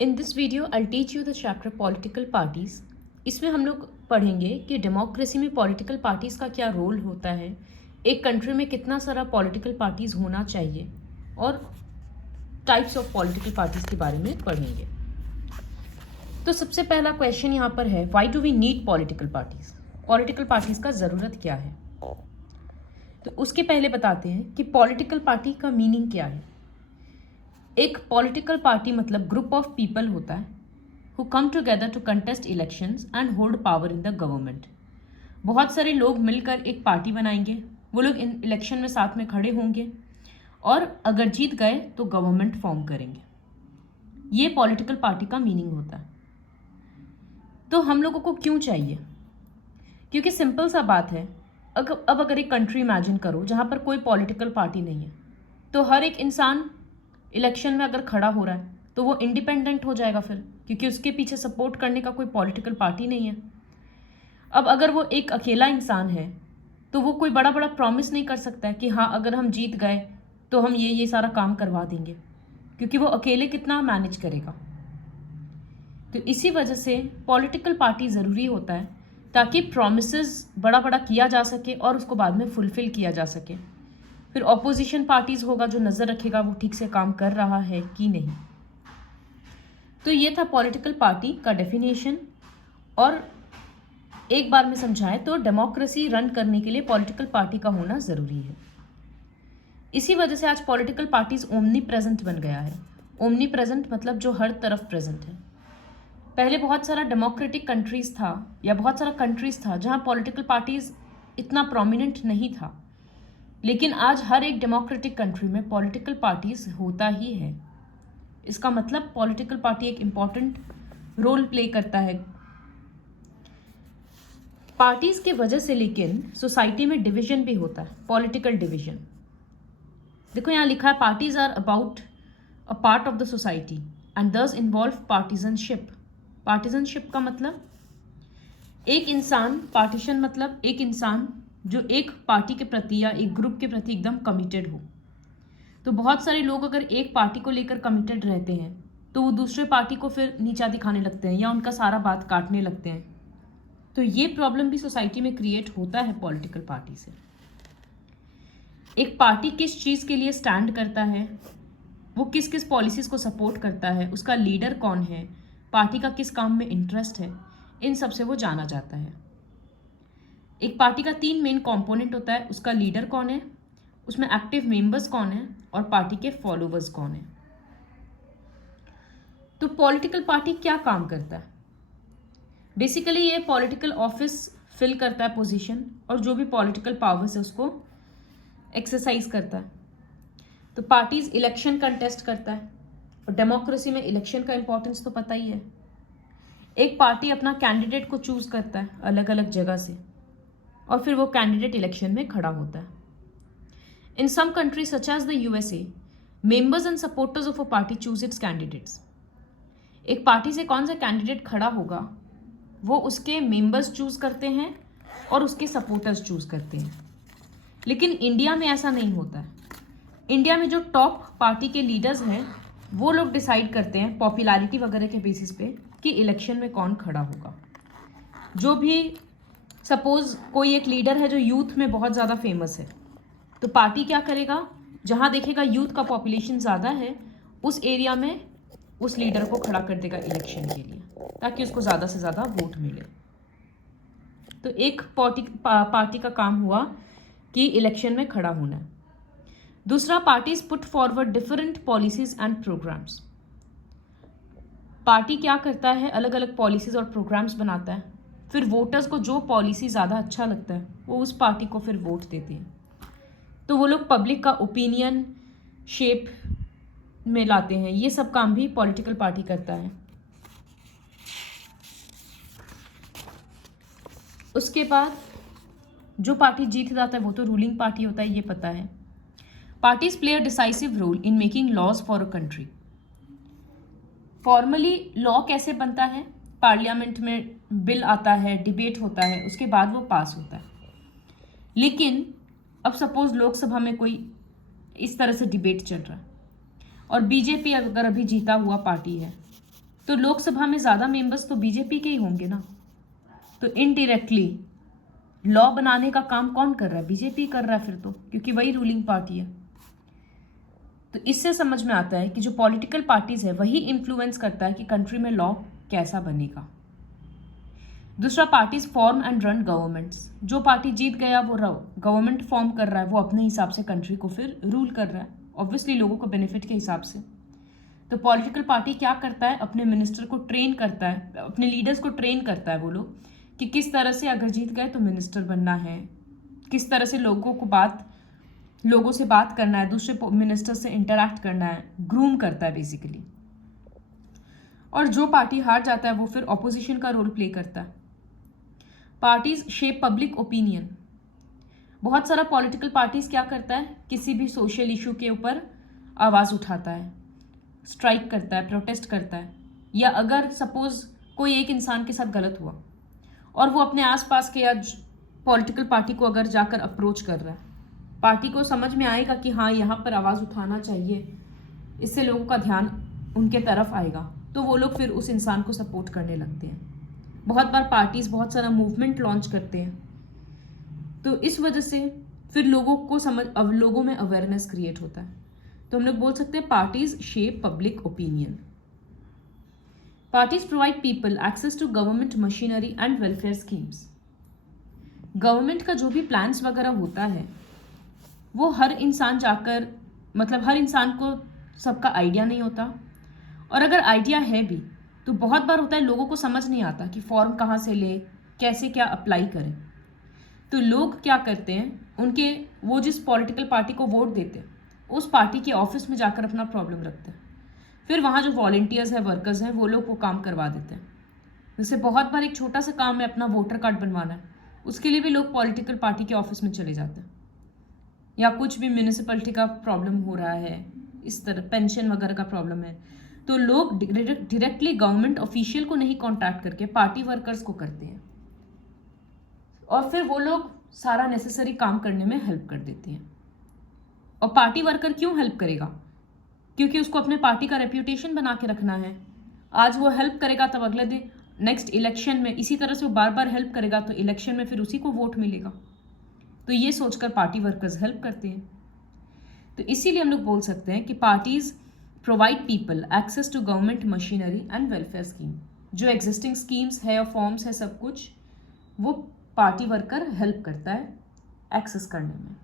In this video I teach you the chapter political parties. इसमें हम लोग पढ़ेंगे कि डेमोक्रेसी में पॉलिटिकल पार्टीज़ का क्या रोल होता है, एक कंट्री में कितना सारा पॉलिटिकल पार्टीज़ होना चाहिए और टाइप्स ऑफ पॉलिटिकल पार्टीज़ के बारे में पढ़ेंगे। तो सबसे पहला क्वेश्चन यहाँ पर है, why do we need political parties? Political parties का ज़रूरत क्या है? तो उसके पहले बताते हैं कि पॉलिटिकल पार्टी का मीनिंग क्या है। एक पॉलिटिकल पार्टी मतलब ग्रुप ऑफ पीपल होता है who come together to contest elections and hold power in the government. बहुत सारे लोग मिलकर एक पार्टी बनाएंगे, वो लोग इन इलेक्शन में साथ में खड़े होंगे और अगर जीत गए तो गवर्नमेंट फॉर्म करेंगे। ये पॉलिटिकल पार्टी का मीनिंग होता है। तो हम लोगों को क्यों चाहिए? क्योंकि सिंपल सा बात है, अब अगर एक कंट्री इमेजिन करो जहाँ पर कोई पॉलिटिकल पार्टी नहीं है, तो हर एक इंसान इलेक्शन में अगर खड़ा हो रहा है तो वो इंडिपेंडेंट हो जाएगा फिर, क्योंकि उसके पीछे सपोर्ट करने का कोई पॉलिटिकल पार्टी नहीं है। अब अगर वो एक अकेला इंसान है तो वो कोई बड़ा बड़ा प्रॉमिस नहीं कर सकता है कि हाँ अगर हम जीत गए तो हम ये सारा काम करवा देंगे, क्योंकि वो अकेले कितना मैनेज करेगा। तो इसी वजह से पॉलिटिकल पार्टी ज़रूरी होता है ताकि प्रॉमिसेस बड़ा बड़ा किया जा सके और उसको बाद में फुलफिल किया जा सके। फिर ऑपोजिशन पार्टीज होगा जो नज़र रखेगा वो ठीक से काम कर रहा है कि नहीं। तो ये था पॉलिटिकल पार्टी का डेफिनेशन। और एक बार में समझाएं तो डेमोक्रेसी रन करने के लिए पॉलिटिकल पार्टी का होना ज़रूरी है। इसी वजह से आज पॉलिटिकल पार्टीज ओमनी प्रेजेंट बन गया है। ओमनी प्रेजेंट मतलब जो हर तरफ प्रेजेंट है। पहले बहुत सारा डेमोक्रेटिक कंट्रीज़ था या बहुत सारा कंट्रीज़ था जहाँ पॉलिटिकल पार्टीज़ इतना प्रोमिनेंट नहीं था, लेकिन आज हर एक डेमोक्रेटिक कंट्री में पॉलिटिकल पार्टीज होता ही है। इसका मतलब पॉलिटिकल पार्टी एक इम्पॉर्टेंट रोल प्ले करता है। पार्टीज के वजह से लेकिन सोसाइटी में डिवीजन भी होता है, पॉलिटिकल डिवीजन। देखो यहाँ लिखा है, parties are about a part of the society and thus involve partisanship. Partisanship का मतलब एक इंसान, पार्टीशन मतलब एक इंसान जो एक पार्टी के प्रति या एक ग्रुप के प्रति एकदम कमिटेड हो। तो बहुत सारे लोग अगर एक पार्टी को लेकर कमिटेड रहते हैं तो वो दूसरे पार्टी को फिर नीचा दिखाने लगते हैं या उनका सारा बात काटने लगते हैं। तो ये प्रॉब्लम भी सोसाइटी में क्रिएट होता है पॉलिटिकल पार्टी से। एक पार्टी किस चीज़ के लिए स्टैंड करता है, वो किस किस पॉलिसीज़ को सपोर्ट करता है, उसका लीडर कौन है, पार्टी का किस काम में इंटरेस्ट है, इन सब से वो जाना जाता है। एक पार्टी का 3 मेन कंपोनेंट होता है, उसका लीडर कौन है, उसमें एक्टिव मेंबर्स कौन है और पार्टी के फॉलोवर्स कौन है। तो पॉलिटिकल पार्टी क्या काम करता है? बेसिकली ये पॉलिटिकल ऑफिस फिल करता है, पोजीशन, और जो भी पॉलिटिकल पावर्स है उसको एक्सरसाइज करता है। तो पार्टीज इलेक्शन कंटेस्ट करता है, और डेमोक्रेसी में इलेक्शन का इंपॉर्टेंस तो पता ही है। एक पार्टी अपना कैंडिडेट को चूज करता है अलग अलग जगह से, और फिर वो कैंडिडेट इलेक्शन में खड़ा होता है। In some countries such as the USA, members and supporters of a party choose its candidates. एक पार्टी से कौन सा कैंडिडेट खड़ा होगा वो उसके मेंबर्स चूज करते हैं और उसके सपोर्टर्स चूज करते हैं। लेकिन इंडिया में ऐसा नहीं होता है। इंडिया में जो टॉप पार्टी के लीडर्स हैं वो लोग डिसाइड करते हैं पॉपुलैरिटी वगैरह के बेसिस पे कि इलेक्शन में कौन खड़ा होगा। जो भी सपोज कोई एक लीडर है जो यूथ में बहुत ज़्यादा फेमस है, तो पार्टी क्या करेगा, जहाँ देखेगा यूथ का पॉपुलेशन ज़्यादा है उस एरिया में उस लीडर को खड़ा कर देगा इलेक्शन के लिए, ताकि उसको ज़्यादा से ज़्यादा वोट मिले। तो एक पार्टी का काम हुआ कि इलेक्शन में खड़ा होना है। दूसरा, parties put forward different policies and programmes. Party क्या करता है, अलग अलग पॉलिसीज और प्रोग्राम्स बनाता है, फिर वोटर्स को जो पॉलिसी ज़्यादा अच्छा लगता है वो उस पार्टी को फिर वोट देते हैं। तो वो लोग पब्लिक का ओपिनियन शेप में लाते हैं। ये सब काम भी पॉलिटिकल पार्टी करता है। उसके बाद जो पार्टी जीत जाता है वो तो रूलिंग पार्टी होता है, ये पता है। Parties play a decisive role in making laws for a country. Formally law कैसे बनता है, पार्लियामेंट में बिल आता है, डिबेट होता है, उसके बाद वो पास होता है। लेकिन अब सपोज लोकसभा में कोई इस तरह से डिबेट चल रहा है और बीजेपी अगर अभी जीता हुआ पार्टी है तो लोकसभा में ज़्यादा मेंबर्स तो बीजेपी के ही होंगे ना, तो इनडायरेक्टली लॉ बनाने का काम कौन कर रहा है? बीजेपी कर रहा है फिर तो, क्योंकि वही रूलिंग पार्टी है। तो इससे समझ में आता है कि जो पॉलिटिकल पार्टीज है वही इन्फ्लुएंस करता है कि कंट्री में लॉ कैसा बनेगा। दूसरा, parties form and run governments. जो पार्टी जीत गया वो गवर्नमेंट फॉर्म कर रहा है, वो अपने हिसाब से कंट्री को फिर रूल कर रहा है, ऑब्वियसली लोगों को बेनिफिट के हिसाब से। तो पॉलिटिकल पार्टी क्या करता है? अपने मिनिस्टर को ट्रेन करता है, अपने लीडर्स को ट्रेन करता है वो लोग कि किस तरह से अगर जीत गए तो मिनिस्टर बनना है, किस तरह से लोगों से बात करना है, दूसरे मिनिस्टर से इंटरैक्ट करना है, ग्रूम करता है बेसिकली। और जो पार्टी हार जाता है वो फिर ऑपोजिशन का रोल प्ले करता है। Parties shape public opinion. बहुत सारा पॉलिटिकल पार्टीज क्या करता है? किसी भी सोशल इशू के ऊपर आवाज़ उठाता है, स्ट्राइक करता है, प्रोटेस्ट करता है, या अगर सपोज कोई एक इंसान के साथ गलत हुआ और वो अपने आसपास के या पॉलिटिकल पार्टी को अगर जाकर अप्रोच कर रहा है, पार्टी को समझ में आएगा कि हाँ यहाँ पर आवाज़ उठाना चाहिए, इससे लोगों का ध्यान उनके तरफ आएगा, तो वो लोग फिर उस इंसान को सपोर्ट करने लगते हैं। बहुत बार पार्टीज बहुत सारा मूवमेंट लॉन्च करते हैं, तो इस वजह से फिर लोगों में अवेयरनेस क्रिएट होता है। तो हम लोग बोल सकते हैं parties shape public opinion. Parties provide people access to government machinery and welfare schemes. Government का जो भी प्लान्स वगैरह होता है वो हर इंसान को सबका आइडिया नहीं होता, और अगर आइडिया है भी तो बहुत बार होता है लोगों को समझ नहीं आता कि फॉर्म कहाँ से ले, कैसे क्या अप्लाई करें। तो लोग क्या करते हैं, वो जिस पॉलिटिकल पार्टी को वोट देते हैं उस पार्टी के ऑफिस में जाकर अपना प्रॉब्लम रखते हैं, फिर वहाँ जो वॉलंटियर्स हैं, वर्कर्स हैं, वो लोग वो काम करवा देते हैं। जैसे बहुत बार एक छोटा सा काम है अपना वोटर कार्ड बनवाना है, उसके लिए भी लोग पॉलिटिकल पार्टी के ऑफिस में चले जाते हैं। या कुछ भी म्यूनिसिपैलिटी का प्रॉब्लम हो रहा है, इस तरह पेंशन वगैरह का प्रॉब्लम है, तो लोग डायरेक्टली गवर्नमेंट ऑफिशियल को नहीं कांटेक्ट करके पार्टी वर्कर्स को करते हैं, और फिर वो लोग सारा नेसेसरी काम करने में हेल्प कर देते हैं। और पार्टी वर्कर क्यों हेल्प करेगा? क्योंकि उसको अपने पार्टी का रेप्यूटेशन बना के रखना है। आज वो हेल्प करेगा तब अगले दिन नेक्स्ट इलेक्शन में इसी तरह से वो बार बार हेल्प करेगा, तो इलेक्शन में फिर उसी को वोट मिलेगा। तो ये सोचकर पार्टी वर्कर्स हेल्प करते हैं। तो इसीलिए हम लोग बोल सकते हैं कि parties provide people access to government machinery and welfare scheme. जो एग्जिस्टिंग स्कीम्स है और फॉर्म्स है, सब कुछ वो पार्टी वर्कर हेल्प करता है एक्सेस करने में।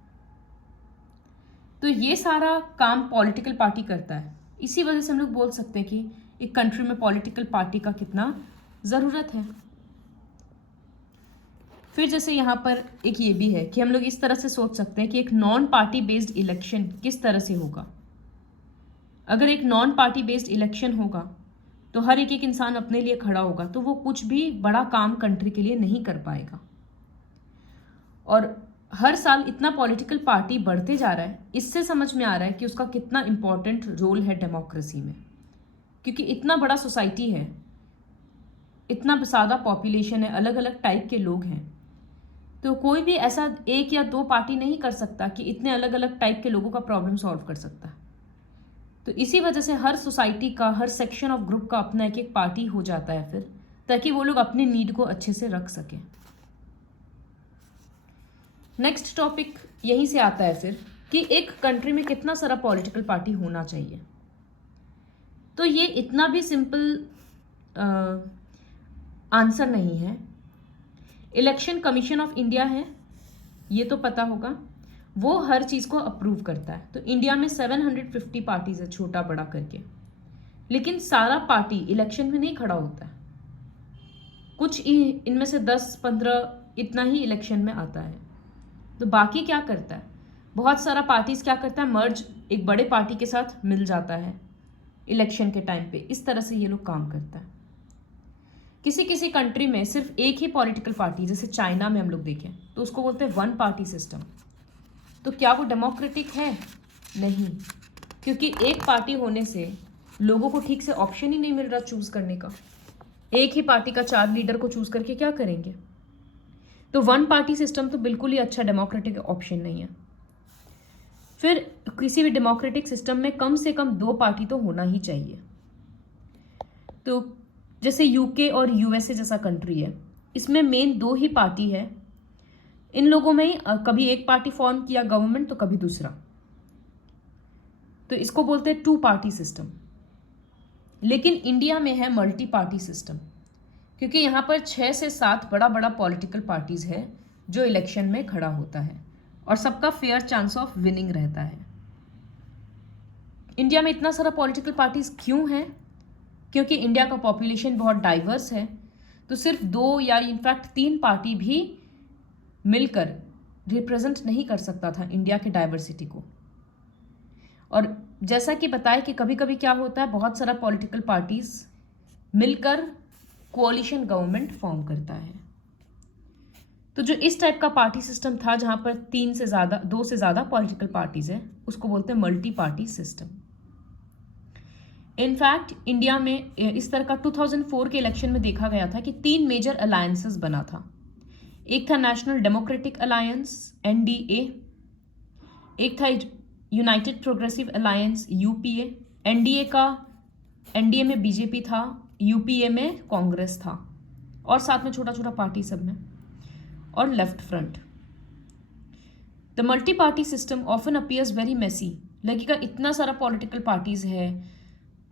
तो ये सारा काम पॉलिटिकल पार्टी करता है। इसी वजह से हम लोग बोल सकते हैं कि एक कंट्री में पॉलिटिकल पार्टी का कितना ज़रूरत है। फिर जैसे यहाँ पर एक ये भी है कि हम लोग इस तरह से सोच सकते हैं कि एक नॉन पार्टी बेस्ड इलेक्शन किस तरह से होगा। अगर एक नॉन पार्टी बेस्ड इलेक्शन होगा तो हर एक इंसान अपने लिए खड़ा होगा, तो वो कुछ भी बड़ा काम कंट्री के लिए नहीं कर पाएगा। और हर साल इतना पॉलिटिकल पार्टी बढ़ते जा रहा है, इससे समझ में आ रहा है कि उसका कितना इम्पोर्टेंट रोल है डेमोक्रेसी में। क्योंकि इतना बड़ा सोसाइटी है, इतना ज़्यादा पॉपुलेशन है, अलग अलग टाइप के लोग हैं, तो कोई भी ऐसा एक या दो पार्टी नहीं कर सकता कि इतने अलग अलग टाइप के लोगों का प्रॉब्लम सॉल्व कर सकता है। तो इसी वजह से हर सोसाइटी का, हर सेक्शन ऑफ ग्रुप का अपना एक एक पार्टी हो जाता है फिर, ताकि वो लोग अपने नीड को अच्छे से रख सकें। नेक्स्ट टॉपिक यहीं से आता है फिर कि एक कंट्री में कितना सारा पॉलिटिकल पार्टी होना चाहिए। तो ये इतना भी सिंपल आंसर नहीं है। इलेक्शन कमीशन ऑफ इंडिया है, ये तो पता होगा, वो हर चीज़ को अप्रूव करता है। तो इंडिया में 750 पार्टीज है, छोटा बड़ा करके, लेकिन सारा पार्टी इलेक्शन में नहीं खड़ा होता है। कुछ इनमें से 10-15 इतना ही इलेक्शन में आता है। तो बाकी क्या करता है, बहुत सारा पार्टीज क्या करता है, मर्ज एक बड़े पार्टी के साथ मिल जाता है इलेक्शन के टाइम पे। इस तरह से ये लोग काम करता है। किसी किसी कंट्री में सिर्फ एक ही पॉलिटिकल पार्टी, जैसे चाइना में हम लोग देखें तो उसको बोलते हैं वन पार्टी सिस्टम। तो क्या वो डेमोक्रेटिक है? नहीं, क्योंकि एक पार्टी होने से लोगों को ठीक से ऑप्शन ही नहीं मिल रहा चूज करने का। एक ही पार्टी का 4 लीडर को चूज करके क्या करेंगे? तो वन पार्टी सिस्टम तो बिल्कुल ही अच्छा डेमोक्रेटिक ऑप्शन नहीं है। फिर किसी भी डेमोक्रेटिक सिस्टम में कम से कम 2 पार्टी तो होना ही चाहिए। तो जैसे यूके और यूएसए जैसा कंट्री है, इसमें मेन दो ही पार्टी है। इन लोगों में ही कभी एक पार्टी फॉर्म किया गवर्नमेंट तो कभी दूसरा, तो इसको बोलते हैं टू पार्टी सिस्टम। लेकिन इंडिया में है मल्टी पार्टी सिस्टम, क्योंकि यहाँ पर 6 से 7 बड़ा बड़ा पॉलिटिकल पार्टीज है जो इलेक्शन में खड़ा होता है और सबका फेयर चांस ऑफ विनिंग रहता है। इंडिया में इतना सारा पॉलिटिकल पार्टीज क्यों है? क्योंकि इंडिया का पॉपुलेशन बहुत डाइवर्स है, तो सिर्फ 2 या इनफैक्ट 3 पार्टी भी मिलकर रिप्रेजेंट नहीं कर सकता था इंडिया की डाइवर्सिटी को। और जैसा कि बताया कि कभी कभी क्या होता है, बहुत सारा पॉलिटिकल पार्टीज मिलकर कोalition गवर्नमेंट फॉर्म करता है। तो जो इस टाइप का पार्टी सिस्टम था जहां पर 2 से ज़्यादा पॉलिटिकल पार्टीज है, उसको बोलते हैं multi party system. In fact India में इस तरह का 2004 के इलेक्शन में देखा गया था कि 3 मेजर अलायंसेस बना था। एक था नेशनल डेमोक्रेटिक अलायंस NDA, एक था United progressive alliance UPA। NDA में बीजेपी था, UPA में कांग्रेस था और साथ में छोटा छोटा पार्टी सब में, और left front. The multi party system often appears very messy. लगेगा इतना सारा पॉलिटिकल पार्टीज है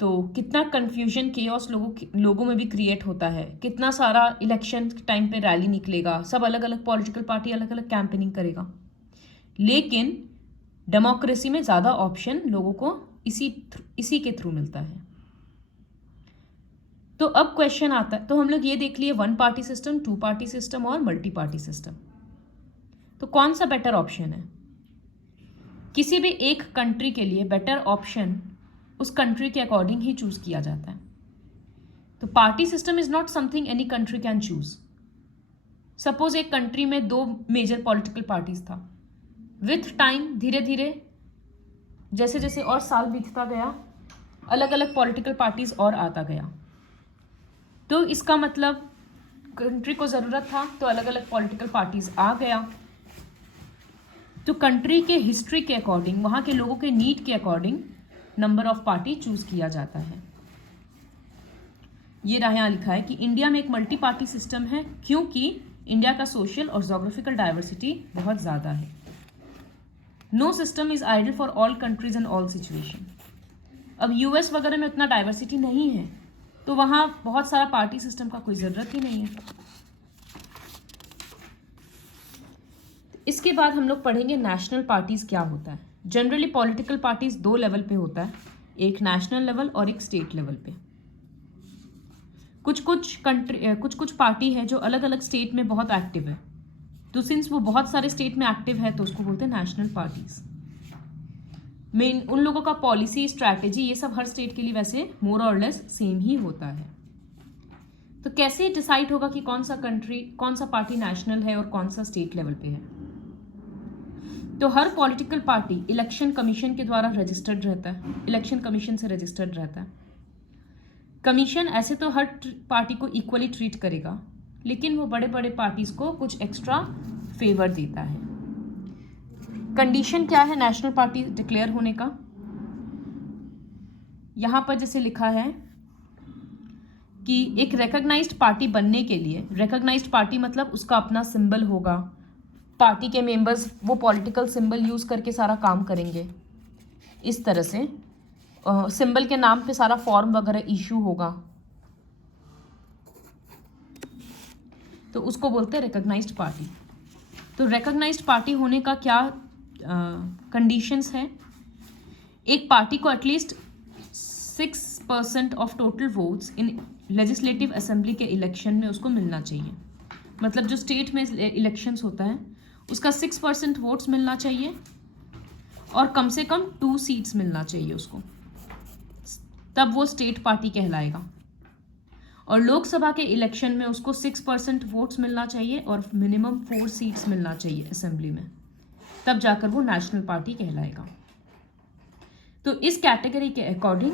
तो कितना कन्फ्यूजन केओस लोगों में भी क्रिएट होता है, कितना सारा इलेक्शन टाइम पे रैली निकलेगा, सब अलग अलग पॉलिटिकल पार्टी अलग अलग कैंपेनिंग करेगा। लेकिन डेमोक्रेसी में ज़्यादा ऑप्शन लोगों को इसी के थ्रू मिलता है। तो अब क्वेश्चन आता है, तो हम लोग ये देख लिए 1 पार्टी सिस्टम, 2 पार्टी सिस्टम और मल्टी पार्टी सिस्टम। तो कौन सा बेटर ऑप्शन है? किसी भी एक कंट्री के लिए बेटर ऑप्शन उस कंट्री के अकॉर्डिंग ही चूज किया जाता है। तो party system is not something any country can choose. Suppose एक कंट्री में 2 मेजर पॉलिटिकल पार्टीज था, विथ टाइम धीरे धीरे जैसे जैसे और साल बीतता गया अलग अलग पॉलिटिकल पार्टीज और आता गया। तो इसका मतलब कंट्री को ज़रूरत था तो अलग अलग पॉलिटिकल पार्टीज आ गया। तो कंट्री के हिस्ट्री के अकॉर्डिंग, वहाँ के लोगों के नीड के according number of party choose किया जाता है। ये रहा यहाँ लिखा है कि इंडिया में एक मल्टी पार्टी सिस्टम है क्योंकि इंडिया का सोशल और जोग्राफिकल डाइवर्सिटी बहुत ज़्यादा है। No system is ideal for all countries and all situation. अब US वगैरह में उतना डाइवर्सिटी नहीं है तो वहाँ बहुत सारा पार्टी सिस्टम का कोई ज़रूरत ही नहीं है। इसके बाद हम लोग पढ़ेंगे नेशनल पार्टीज़ क्या होता है। जनरली पॉलिटिकल पार्टीज 2 लेवल पे होता है, एक नेशनल लेवल और एक स्टेट लेवल पे। कुछ कुछ पार्टी है जो अलग अलग स्टेट में बहुत एक्टिव है, तो सिंस वो बहुत सारे स्टेट में एक्टिव है तो उसको बोलते हैं नेशनल पार्टीज। मेन उन लोगों का पॉलिसी, स्ट्रैटेजी, ये सब हर स्टेट के लिए वैसे मोर और लेस सेम ही होता है। तो कैसे डिसाइड होगा कि कौन सा पार्टी नेशनल है और कौन सा स्टेट लेवल पे है? तो हर पॉलिटिकल पार्टी इलेक्शन कमीशन के द्वारा रजिस्टर्ड रहता है, इलेक्शन कमीशन से रजिस्टर्ड रहता है। कमीशन ऐसे तो हर पार्टी को इक्वली ट्रीट करेगा, लेकिन वो बड़े बड़े पार्टीज को कुछ एक्स्ट्रा फेवर देता है। कंडीशन क्या है नेशनल पार्टी डिक्लेयर होने का? यहाँ पर जैसे लिखा है कि एक रिकॉग्नाइज्ड पार्टी बनने के लिए, रिकॉग्नाइज्ड पार्टी मतलब उसका अपना सिंबल होगा, पार्टी के मेंबर्स वो पॉलिटिकल सिंबल यूज करके सारा काम करेंगे, इस तरह से सिंबल के नाम पे सारा फॉर्म वगैरह इशू होगा, तो उसको बोलते हैं रिकॉग्नाइज्ड पार्टी। तो रिकॉग्नाइज्ड पार्टी होने का क्या कंडीशंस है? एक पार्टी को at least 6% of total votes in legislative assembly के इलेक्शन में उसको मिलना चाहिए। मतलब जो स्टेट में इलेक्शंस होता है उसका 6% वोट्स मिलना चाहिए और कम से कम 2 सीट्स मिलना चाहिए उसको, तब वो स्टेट पार्टी कहलाएगा। और लोकसभा के इलेक्शन में उसको 6% वोट्स मिलना चाहिए और मिनिमम 4 सीट्स मिलना चाहिए असेंबली में, तब जाकर वो नेशनल पार्टी कहलाएगा। तो इस कैटेगरी के अकॉर्डिंग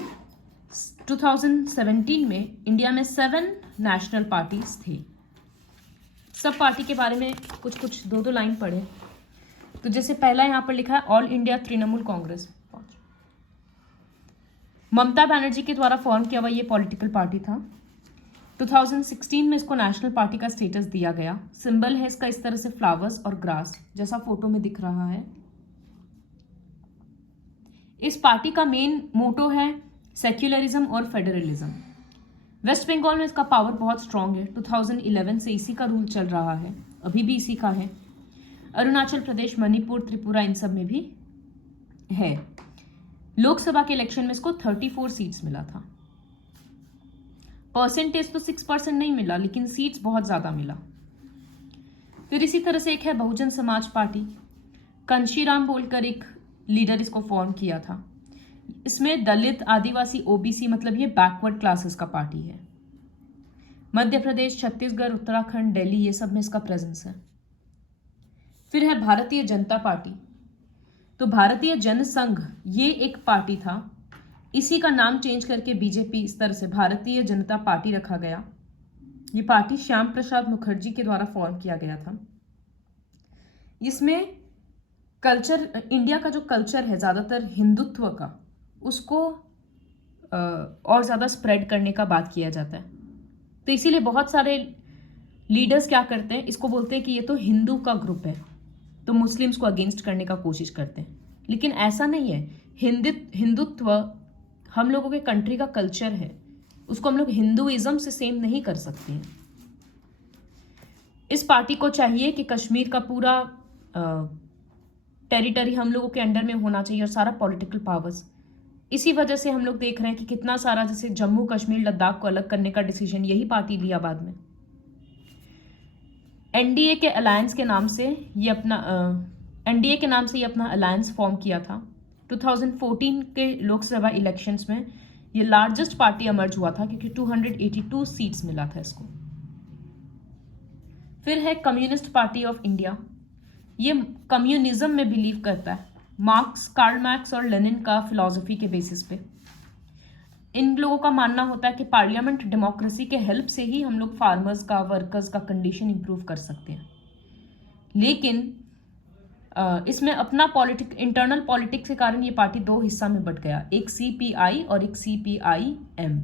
2017 में इंडिया में 7 नेशनल पार्टीज थे। सब पार्टी के बारे में कुछ 2 लाइन पढ़े। तो जैसे पहला यहाँ पर लिखा है ऑल इंडिया तृणमूल कांग्रेस। ममता बनर्जी के द्वारा फॉर्म किया हुआ ये पॉलिटिकल पार्टी था। 2016 में इसको नेशनल पार्टी का स्टेटस दिया गया। सिंबल है इसका इस तरह से फ्लावर्स और ग्रास, जैसा फोटो में दिख रहा है। इस पार्टी का मेन मोटो है सेक्युलरिज्म और फेडरलिज्म। वेस्ट बंगाल में इसका पावर बहुत स्ट्रांग है। 2011 से इसी का रूल चल रहा है, अभी भी इसी का है। अरुणाचल प्रदेश, मणिपुर, त्रिपुरा, इन सब में भी है। लोकसभा के इलेक्शन में इसको 34 सीट्स मिला था। परसेंटेज तो 6% नहीं मिला, लेकिन सीट्स बहुत ज्यादा मिला। फिर इसी तरह से एक है बहुजन समाज पार्टी। कंशीराम बोलकर एक लीडर इसको फॉर्म किया था। इसमें दलित, आदिवासी, ओबीसी, मतलब ये बैकवर्ड क्लासेस का पार्टी है। मध्य प्रदेश, छत्तीसगढ़, उत्तराखंड, दिल्ली, ये सब में इसका प्रेजेंस है। फिर है भारतीय जनता पार्टी। तो भारतीय जनसंघ ये एक पार्टी था, इसी का नाम चेंज करके बीजेपी इस तरह से भारतीय जनता पार्टी रखा गया। ये पार्टी श्याम प्रसाद मुखर्जी के द्वारा फॉर्म किया गया था। इसमें कल्चर, इंडिया का जो कल्चर है ज़्यादातर हिंदुत्व का, उसको और ज़्यादा स्प्रेड करने का बात किया जाता है। तो इसीलिए बहुत सारे लीडर्स क्या करते हैं, इसको बोलते हैं कि ये तो हिंदू का ग्रुप है, तो मुस्लिम्स को अगेंस्ट करने का कोशिश करते हैं। लेकिन ऐसा नहीं है। हिंदुत्व हम लोगों के कंट्री का कल्चर है, उसको हम लोग हिंदुइज्म से सेम नहीं कर सकते हैं। इस पार्टी को चाहिए कि कश्मीर का पूरा टेरिटरी हम लोगों के अंडर में होना चाहिए और सारा पॉलिटिकल पावर्स। इसी वजह से हम लोग देख रहे हैं कि कितना सारा, जैसे जम्मू कश्मीर, लद्दाख को अलग करने का डिसीजन यही पार्टी लिया बाद में। एनडीए के अलायंस के नाम से ये अपना अलायंस फॉर्म किया था। 2014 के लोकसभा इलेक्शंस में ये लार्जेस्ट पार्टी एमर्ज हुआ था, क्योंकि 282 सीट्स मिला था इसको। फिर है कम्युनिस्ट पार्टी ऑफ इंडिया। ये कम्युनिज्म में बिलीव करता है, कार्ल मार्क्स और लेनिन का फिलॉसफी के बेसिस पे। इन लोगों का मानना होता है कि पार्लियामेंट डेमोक्रेसी के हेल्प से ही हम लोग फार्मर्स का, वर्कर्स का कंडीशन इंप्रूव कर सकते हैं। लेकिन इसमें अपना इंटरनल पॉलिटिक्स के कारण ये पार्टी दो हिस्सा में बट गया, एक सीपीआई और एक सीपीआईएम।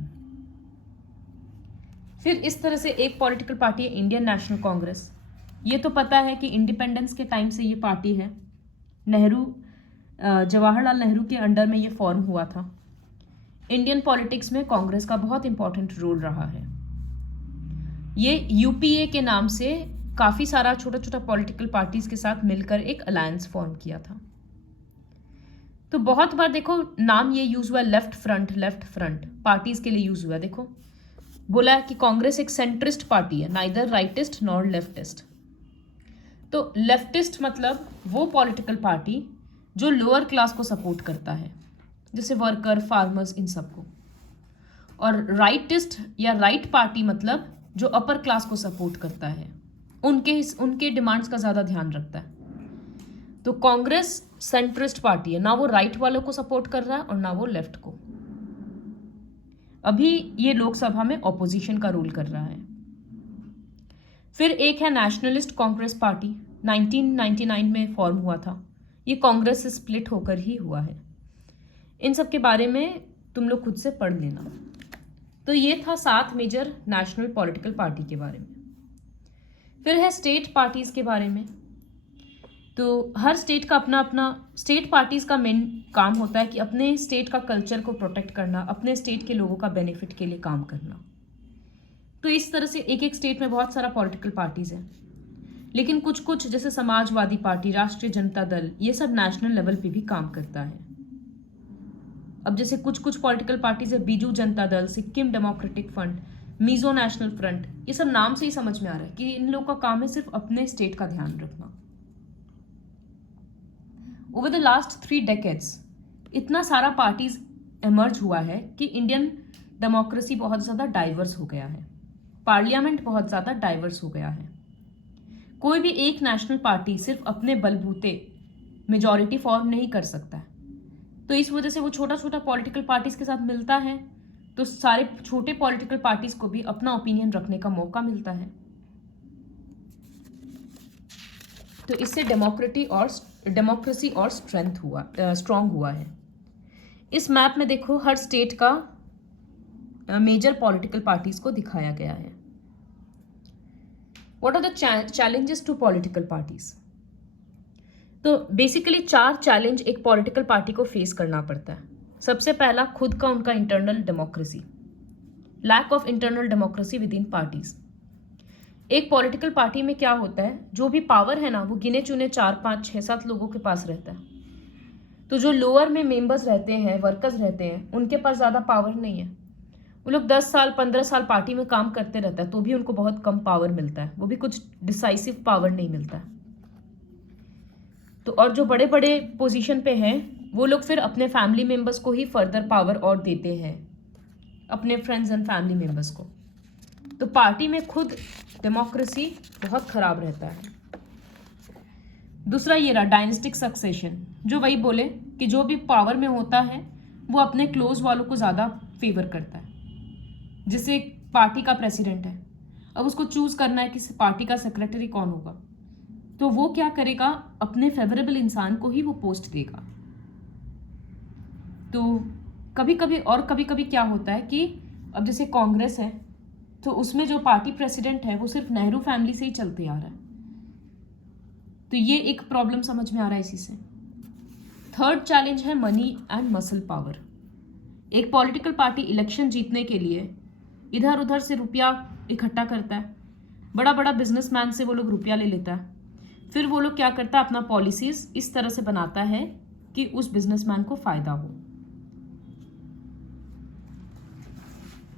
फिर इस तरह से एक पॉलिटिकल पार्टी है इंडियन नेशनल कांग्रेस। ये तो पता है कि इंडिपेंडेंस के टाइम से ये पार्टी है। जवाहरलाल नेहरू के अंडर में ये फॉर्म हुआ था। इंडियन पॉलिटिक्स में कांग्रेस का बहुत इंपॉर्टेंट रोल रहा है। ये यूपीए के नाम से काफ़ी सारा छोटा छोटा पॉलिटिकल पार्टीज के साथ मिलकर एक अलायंस फॉर्म किया था। तो बहुत बार देखो नाम ये यूज हुआ लेफ्ट फ्रंट पार्टीज के लिए यूज हुआ। देखो बोला कि कांग्रेस एक सेंट्रिस्ट पार्टी है, नाइदर राइटिस्ट नॉर लेफ्टिस्ट। तो लेफ्टिस्ट मतलब वो पॉलिटिकल पार्टी जो लोअर क्लास को सपोर्ट करता है, जैसे वर्कर, फार्मर्स, इन सबको। और राइटिस्ट या राइट पार्टी मतलब जो अपर क्लास को सपोर्ट करता है, उनके डिमांड्स का ज़्यादा ध्यान रखता है। तो कांग्रेस सेंट्रिस्ट पार्टी है, ना वो राइट वालों को सपोर्ट कर रहा है और ना वो लेफ्ट को। अभी ये लोकसभा में ऑपोजिशन का रोल कर रहा है। फिर एक है नेशनलिस्ट कांग्रेस पार्टी, 1999 में फॉर्म हुआ था। ये कांग्रेस से स्प्लिट होकर ही हुआ है। इन सब के बारे में तुम लोग खुद से पढ़ लेना। तो ये था 7 मेजर नेशनल पॉलिटिकल पार्टी के बारे में। फिर है स्टेट पार्टीज के बारे में। तो हर स्टेट का अपना अपना, स्टेट पार्टीज का मेन काम होता है कि अपने स्टेट का कल्चर को प्रोटेक्ट करना, अपने स्टेट के लोगों का बेनिफिट के लिए काम करना। तो इस तरह से एक एक स्टेट में बहुत सारा पॉलिटिकल पार्टीज हैं। लेकिन कुछ कुछ जैसे समाजवादी पार्टी, राष्ट्रीय जनता दल, ये सब नेशनल लेवल पे भी काम करता है। अब जैसे कुछ कुछ पॉलिटिकल पार्टीज है, Biju Janata Dal, Sikkim democratic front, Mizo national front, ये सब नाम से ही समझ में आ रहा है कि इन लोगों का काम है सिर्फ अपने स्टेट का ध्यान रखना। ओवर द लास्ट 3 decades इतना सारा पार्टीज एमर्ज हुआ है कि इंडियन डेमोक्रेसी बहुत ज़्यादा डाइवर्स हो गया है, पार्लियामेंट बहुत ज़्यादा डाइवर्स हो गया है। कोई भी एक नेशनल पार्टी सिर्फ अपने बलबूते मेजॉरिटी फॉर्म नहीं कर सकता है। तो इस वजह से वो छोटा छोटा पॉलिटिकल पार्टीज के साथ मिलता है, तो सारे छोटे पॉलिटिकल पार्टीज को भी अपना ओपिनियन रखने का मौका मिलता है। तो इससे डेमोक्रेसी और स्ट्रॉन्ग हुआ है। इस मैप में देखो हर स्टेट का मेजर पॉलिटिकल पार्टीज को दिखाया गया है। What are the challenges to political parties? तो बेसिकली 4 चैलेंज एक पॉलिटिकल पार्टी को फेस करना पड़ता है। सबसे पहला खुद का उनका internal democracy, lack of internal democracy within parties. एक पॉलिटिकल पार्टी में क्या होता है, जो भी पावर है ना वो गिने चुने 4, 5, 6, 7 लोगों के पास रहता है। तो जो लोअर में मेंबर्स रहते हैं, वर्कर्स रहते हैं, उनके पास ज़्यादा पावर नहीं है। वो लोग 10 साल 15 साल पार्टी में काम करते रहता है तो भी उनको बहुत कम पावर मिलता है, वो भी कुछ डिसाइसिव पावर नहीं मिलता है। तो और जो बड़े बड़े पोजीशन पे हैं वो लोग फिर अपने फैमिली मेंबर्स को ही फर्दर पावर और देते हैं, अपने फ्रेंड्स एंड फैमिली मेंबर्स को। तो पार्टी में खुद डेमोक्रेसी बहुत खराब रहता है। दूसरा ये रहा डायनेस्टिक सक्सेशन, जो वही बोले कि जो भी पावर में होता है वो अपने क्लोज वालों को ज़्यादा फेवर करता है। जैसे पार्टी का प्रेसिडेंट है, अब उसको चूज करना है कि पार्टी का सेक्रेटरी कौन होगा, तो वो क्या करेगा, अपने फेवरेबल इंसान को ही वो पोस्ट देगा। तो कभी कभी क्या होता है कि अब जैसे कांग्रेस है तो उसमें जो पार्टी प्रेसिडेंट है वो सिर्फ नेहरू फैमिली से ही चलते आ रहा है। तो ये एक प्रॉब्लम समझ में आ रहा है इसी से। थर्ड चैलेंज है मनी एंड मसल पावर। एक पॉलिटिकल पार्टी इलेक्शन जीतने के लिए इधर उधर से रुपया इकट्ठा करता है, बड़ा बड़ा बिजनेसमैन से वो लोग रुपया ले लेता है, फिर वो लोग क्या करता है, अपना पॉलिसीज इस तरह से बनाता है कि उस बिजनेसमैन को फायदा हो।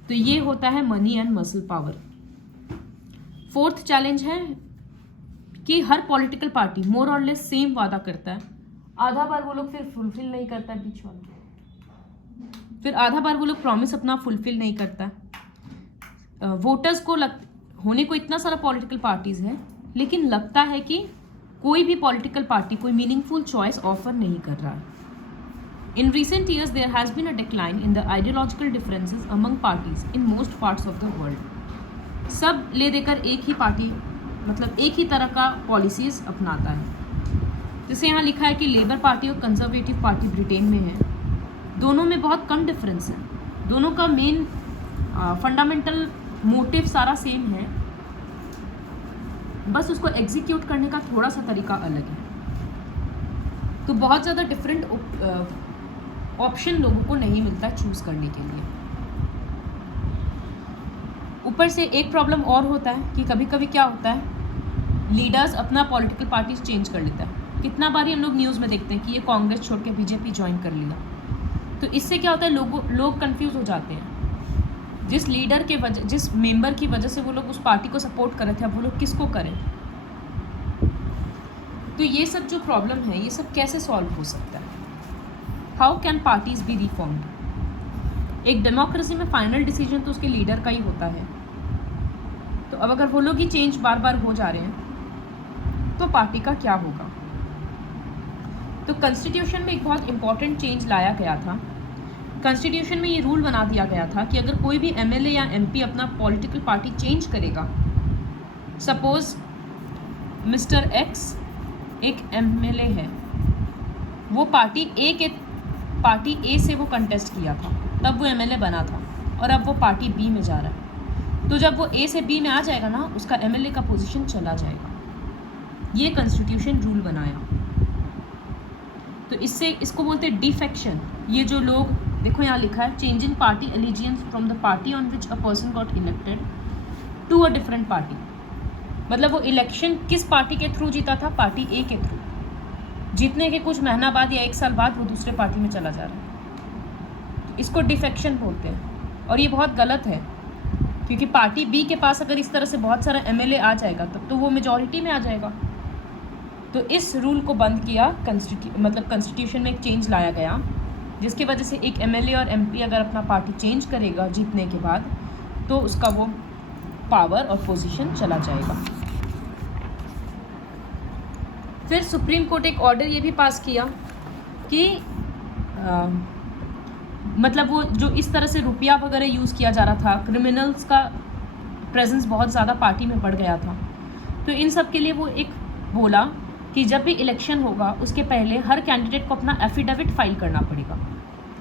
तो ये होता है money and muscle power. Fourth challenge है कि हर पॉलिटिकल पार्टी मोर और लेस सेम वादा करता है, आधा बार वो लोग फिर फुलफिल नहीं करता है बीच वाला, फिर आधा बार वो लोग प्रॉमिस अपना फुलफिल नहीं करता। वोटर्स को होने को इतना सारा पॉलिटिकल पार्टीज है, लेकिन लगता है कि कोई भी पॉलिटिकल पार्टी कोई मीनिंगफुल चॉइस ऑफर नहीं कर रहा है। In recent years, there has been a decline in the ideological differences among parties in most parts of the world. सब ले देकर एक ही पार्टी मतलब एक ही तरह का पॉलिसीज अपनाता है। जैसे यहाँ लिखा है कि लेबर पार्टी और कंजर्वेटिव पार्टी ब्रिटेन में है, दोनों में बहुत कम डिफरेंस है, दोनों का मेन फंडामेंटल मोटिव सारा सेम है, बस उसको एग्जीक्यूट करने का थोड़ा सा तरीका अलग है। तो बहुत ज़्यादा डिफरेंट ऑप्शन लोगों को नहीं मिलता चूज करने के लिए। ऊपर से एक प्रॉब्लम और होता है कि कभी कभी क्या होता है, लीडर्स अपना पॉलिटिकल पार्टीज चेंज कर लेता है। कितना बार हम लोग न्यूज़ में देखते हैं कि ये कांग्रेस छोड़ के बीजेपी ज्वाइन कर लिया। तो इससे क्या होता है, लोग कंफ्यूज हो जाते हैं। जिस लीडर के वजह, जिस मेंबर की वजह से वो लोग उस पार्टी को सपोर्ट कर रहे थे, अब वो लोग किसको करें। तो ये सब जो प्रॉब्लम है, ये सब कैसे सॉल्व हो सकता है? How can parties B reformed? एक डेमोक्रेसी में फाइनल डिसीजन तो उसके लीडर का ही होता है। तो अब अगर वो लोग ही चेंज बार बार हो जा रहे हैं तो पार्टी का क्या होगा? तो कॉन्स्टिट्यूशन में एक बहुत इंपॉर्टेंट चेंज लाया गया था। कॉन्स्टिट्यूशन में ये रूल बना दिया गया था कि अगर कोई भी एमएलए या एमपी अपना पॉलिटिकल पार्टी चेंज करेगा, सपोज मिस्टर एक्स एक एमएलए है, वो पार्टी ए से वो कंटेस्ट किया था, तब वो एमएलए बना था, और अब वो पार्टी बी में जा रहा है। तो जब वो ए से बी में आ जाएगा ना, उसका एमएलए का पोजीशन चला जाएगा। ये कॉन्स्टिट्यूशन रूल बनाया। तो इसको बोलते हैं डिफेक्शन। ये जो लोग, देखो यहाँ लिखा है, changing party allegiance from the party on which a person got elected to a different party. मतलब वो इलेक्शन किस पार्टी के थ्रू जीता था? पार्टी ए के थ्रू। जीतने के कुछ महीना बाद या 1 साल बाद वो दूसरे पार्टी में चला जा रहा है। इसको डिफेक्शन बोलते हैं, और ये बहुत गलत है, क्योंकि पार्टी बी के पास अगर इस तरह से बहुत सारा एमएलए आ जाएगा तब तो वो मेजॉरिटी में आ जाएगा। तो इस रूल को बंद किया, कॉन्स्टिट्यूशन में एक चेंज लाया गया, जिसकी वजह से एक एमएलए और एमपी अगर अपना पार्टी चेंज करेगा जीतने के बाद, तो उसका वो पावर और पोजीशन चला जाएगा। फिर सुप्रीम कोर्ट एक ऑर्डर ये भी पास किया कि मतलब वो जो इस तरह से रुपया वगैरह यूज़ किया जा रहा था, क्रिमिनल्स का प्रेजेंस बहुत ज़्यादा पार्टी में बढ़ गया था, तो इन सब के लिए वो एक बोला कि जब भी इलेक्शन होगा उसके पहले हर कैंडिडेट को अपना एफिडेविट फाइल करना पड़ेगा।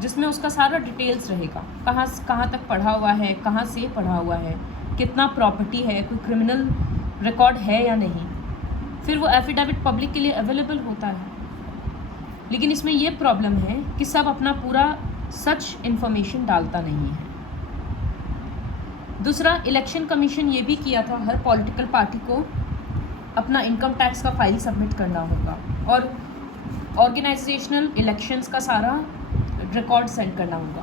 जिसमें उसका सारा डिटेल्स रहेगा, कहाँ तक पढ़ा हुआ है, कहाँ से पढ़ा हुआ है, कितना प्रॉपर्टी है, कोई क्रिमिनल रिकॉर्ड है या नहीं। फिर वो एफिडेविट पब्लिक के लिए अवेलेबल होता है। लेकिन इसमें ये प्रॉब्लम है कि सब अपना पूरा सच इन्फॉर्मेशन डालता नहीं है। दूसरा, इलेक्शन कमीशन ये भी किया था हर पॉलिटिकल पार्टी को अपना इनकम टैक्स का फाइल सबमिट करना होगा और ऑर्गेनाइजेशनल इलेक्शंस का सारा रिकॉर्ड सेंड करना होगा।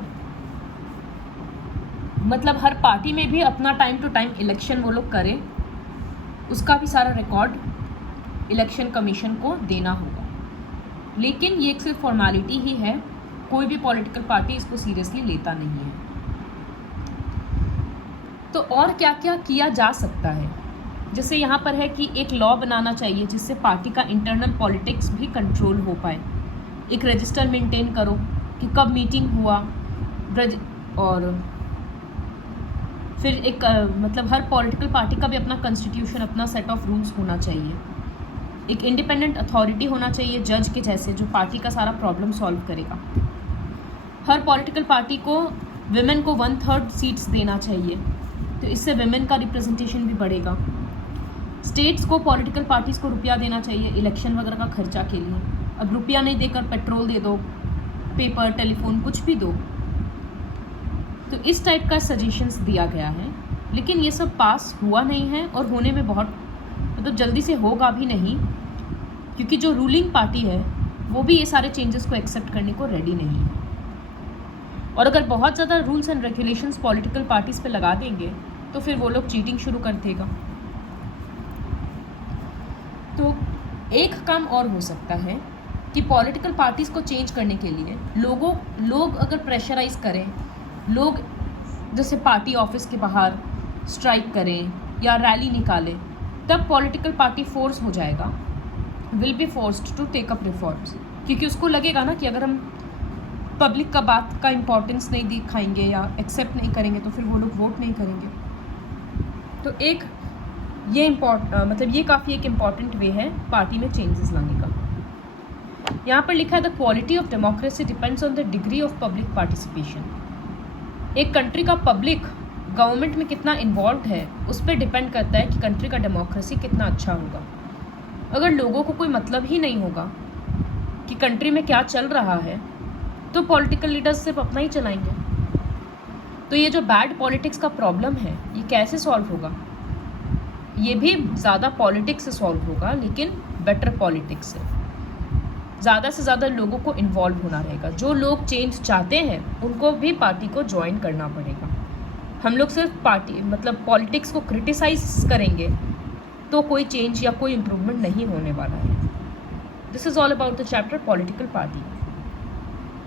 मतलब हर पार्टी में भी अपना टाइम टू टाइम इलेक्शन वो लोग करें, उसका भी सारा रिकॉर्ड इलेक्शन कमीशन को देना होगा। लेकिन ये एक सिर्फ फॉर्मेलिटी ही है, कोई भी पॉलिटिकल पार्टी इसको सीरियसली लेता नहीं है। तो और क्या क्या किया जा सकता है, जैसे यहाँ पर है कि एक लॉ बनाना चाहिए जिससे पार्टी का इंटरनल पॉलिटिक्स भी कंट्रोल हो पाए। एक रजिस्टर मेंटेन करो कि कब मीटिंग हुआ, और फिर एक मतलब हर पॉलिटिकल पार्टी का भी अपना कॉन्स्टिट्यूशन, अपना सेट ऑफ रूल्स होना चाहिए। एक इंडिपेंडेंट अथॉरिटी होना चाहिए जज के जैसे, जो पार्टी का सारा प्रॉब्लम सॉल्व करेगा। हर पॉलिटिकल पार्टी को विमेन को 1/3 सीट्स देना चाहिए, तो इससे विमेन का रिप्रेजेंटेशन भी बढ़ेगा। स्टेट्स को पॉलिटिकल पार्टीज़ को रुपया देना चाहिए इलेक्शन वगैरह का खर्चा के लिए। अब रुपया नहीं देकर पेट्रोल दे दो, पेपर, टेलीफोन, कुछ भी दो। तो इस टाइप का सजेशंस दिया गया है, लेकिन ये सब पास हुआ नहीं है और होने में बहुत मतलब जल्दी से होगा भी नहीं, क्योंकि जो रूलिंग पार्टी है वो भी ये सारे चेंजेस को एक्सेप्ट करने को रेडी नहीं है। और अगर बहुत ज़्यादा rules and regulations political parties पे लगा देंगे तो फिर वो लोग चीटिंग शुरू कर देगा। तो एक काम और हो सकता है कि पॉलिटिकल पार्टीज़ को चेंज करने के लिए लोग अगर प्रेशराइज करें, लोग जैसे पार्टी ऑफिस के बाहर स्ट्राइक करें या रैली निकालें, तब पॉलिटिकल पार्टी फोर्स हो जाएगा, will be forced to take up reforms. क्योंकि उसको लगेगा ना कि अगर हम पब्लिक का बात का इम्पोर्टेंस नहीं दिखाएंगे या एक्सेप्ट नहीं करेंगे तो फिर वो लोग वोट नहीं करेंगे। तो एक ये मतलब ये काफ़ी एक इम्पॉर्टेंट वे है पार्टी में चेंजेस लाने का। यहाँ पर लिखा है the quality of democracy depends on the degree of public participation. एक कंट्री का पब्लिक गवर्नमेंट में कितना इन्वॉल्व है उस पर डिपेंड करता है कि कंट्री का डेमोक्रेसी कितना अच्छा होगा। अगर लोगों को कोई मतलब ही नहीं होगा कि कंट्री में क्या चल रहा है तो पॉलिटिकल लीडर्स सिर्फ अपना ही चलाएंगे। तो ये जो बैड पॉलिटिक्स का प्रॉब्लम है ये कैसे सॉल्व होगा? ये भी ज़्यादा पॉलिटिक्स से सॉल्व होगा, लेकिन बेटर पॉलिटिक्स से। ज़्यादा से ज़्यादा लोगों को इन्वॉल्व होना रहेगा। जो लोग चेंज चाहते हैं उनको भी पार्टी को ज्वाइन करना पड़ेगा। हम लोग सिर्फ पार्टी मतलब पॉलिटिक्स को क्रिटिसाइज करेंगे तो कोई चेंज या कोई इम्प्रूवमेंट नहीं होने वाला है। This is all about the chapter political party.